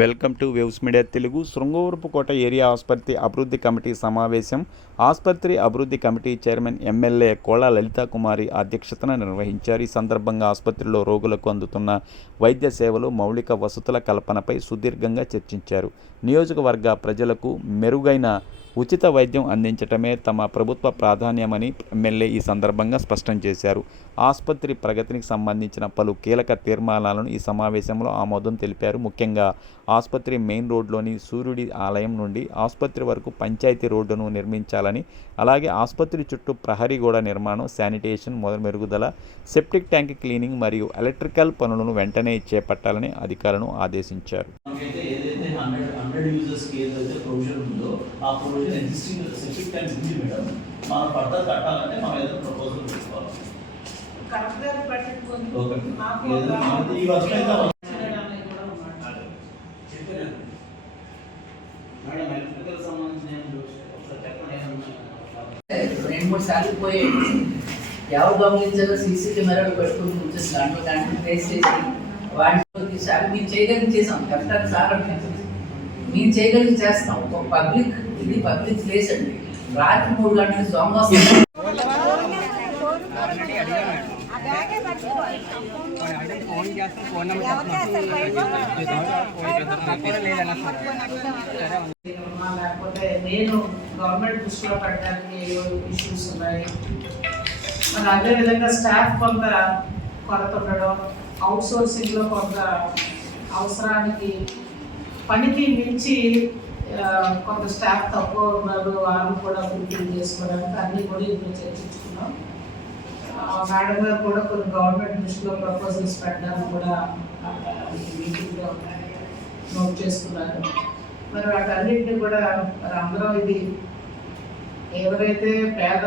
Welcome to waves media Telugu. Srungavarapukota area ఆసుపత్రి అభివృద్ధి committee సమావేశం ఆసుపత్రి అభివృద్ధి కమిటీ చైర్మన్ ఎమ్మెల్యే కోళ్ళ లలితాకుమారి అధ్యక్షతన నిర్వహించారు. ఈ సందర్భంగా ఆసుపత్రిలో రోగులకు అందుతున్న వైద్య సేవలు, మౌలిక వసతుల కల్పనపై సుదీర్ఘంగా చర్చించారు. నియోజకవర్గ ప్రజలకు మెరుగైన ఉచిత వైద్యం అందించటమే తమ ప్రభుత్వ ప్రాధాన్యమని ఎమ్మెల్యే ఈ సందర్భంగా స్పష్టం చేశారు. ఆసుపత్రి ప్రగతికి సంబంధించిన పలు కీలక తీర్మానాలను ఈ సమావేశంలో ఆమోదం తెలిపారు. ముఖ్యంగా ఆసుపత్రి మెయిన్ రోడ్లోని సూర్యుడి ఆలయం నుండి ఆసుపత్రి వరకు పంచాయతీ రోడ్డును నిర్మించాలని, అలాగే ఆసుపత్రి చుట్టూ ప్రహరీ గోడ నిర్మాణం, శానిటేషన్ మెరుగుదల, సెప్టిక్ ట్యాంక్ క్లీనింగ్ మరియు ఎలక్ట్రికల్ పనులను వెంటనే చేపట్టాలని అధికారులను ఆదేశించారు. ఆ ప్రొవిజన్ ఎగ్జిస్టింగ్ సెప్టిక్ ట్యాంక్ ఉంది మేడం. మనం ఫర్దర్ కట్టాలంటే మనం ఏదో ప్రపోజల్ తీసుకోవాలి. ఈ వర్క్ అయితే రెండు మూడు సార్లు పోయి ఎవరు గమనించాలో సీసీ కెమెరాలు పెట్టుకుని ఉంచేసి దాంట్లో ట్రేస్ చేసి వాటికి సార్ మేము చేయగలిగి చేసాం. కరెక్ట్గా సార్ మేము చేయగలిగి చేస్తాం. ఒక పబ్లిక్ ఇది పబ్లిక్ ప్లేస్ అండి. రాత్రి 3 గంటలకు దొంగ లేకపోతే నేను గవర్నమెంట్ దృష్టిలో పెట్టడానికి ఇష్యూస్ ఉన్నాయి. మరి అదేవిధంగా స్టాఫ్ కొంత కొరత ఉండడం, అవుట్ సోర్సింగ్లో కొంత అవసరానికి పనికి మించి కొంత స్టాఫ్ తక్కువ ఉన్నారు. వాళ్ళు కూడా ఫుల్ఫిల్ చేసుకోవడానికి అన్నీ కూడా ఇప్పుడు చర్చించుకున్నాం. మేడం గారు కూడా కొన్ని గవర్నమెంట్ దృష్టిలో ప్రపోజల్స్ పెట్టడానికి కూడా మీటింగ్లో నోట్ చేసుకున్నారు. మరి వాటన్నింటినీ కూడా మరి అందరం ఇది ఎవరైతే పేద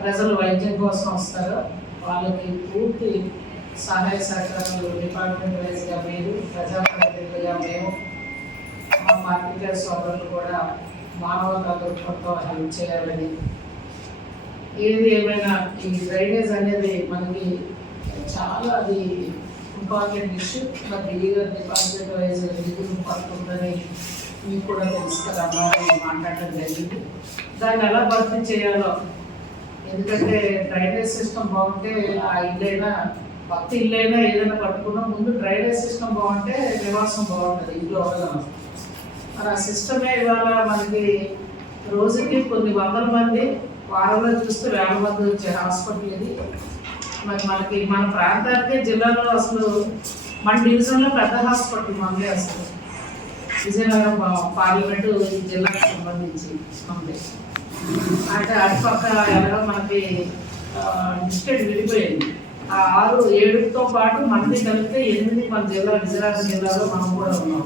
ప్రజలు వైద్యం కోసం వస్తారో వాళ్ళకి పూర్తి సహాయ సహకారాలు డిపార్ట్మెంట్ వైజ్గా మీరు, ప్రజాప్రతినిధులుగా మేము, మా పార్టీ సోదరులు కూడా మానవతా దృక్పథంతో హెల్ప్ చేయాలని. ఏది ఏమైనా ఈ డ్రైనేజ్ అనేది మనకి చాలా అది ఇంపార్టెంట్ ఇష్యూ. మరి డిపార్ట్మెంట్ వైజ్ నిధులు పడుతుందని మీకు కూడా తెలుసు కదా, మాట్లాడటం జరిగింది. దాన్ని ఎలా భర్తీ చేయాలో, ఎందుకంటే డ్రైనేజ్ సిస్టమ్ బాగుంటే ఆ ఇల్లైనా కొత్త ఇల్లైనా ఏదైనా కట్టుకున్నా ముందు డ్రైనేజ్ సిస్టమ్ బాగుంటే నివాసం బాగుంటుంది ఇంట్లో ఉండడం. మరి ఆ సిస్టమే ఇవాళ మనకి రోజుకి కొన్ని వందల మంది, వారంలో చూస్తే వేల మంది వచ్చే హాస్పిటల్ ఇది. మరి మనకి మన ప్రాంతానికి జిల్లాలో అసలు మన డివిజన్లో పెద్ద హాస్పిటల్ మనదే. అసలు విజయనగరం పార్లమెంటు జిల్లాకు సంబంధించి ఉంది. అంటే అటుపక్క ఎలాగో మనకి డిస్ట్రిక్ట్ విడిపోయింది. ఆ 6, 7తో పాటు మనది కలిపితే 8 మన జిల్లా విజయనగరం జిల్లాలో మనం కూడా ఉన్నాం.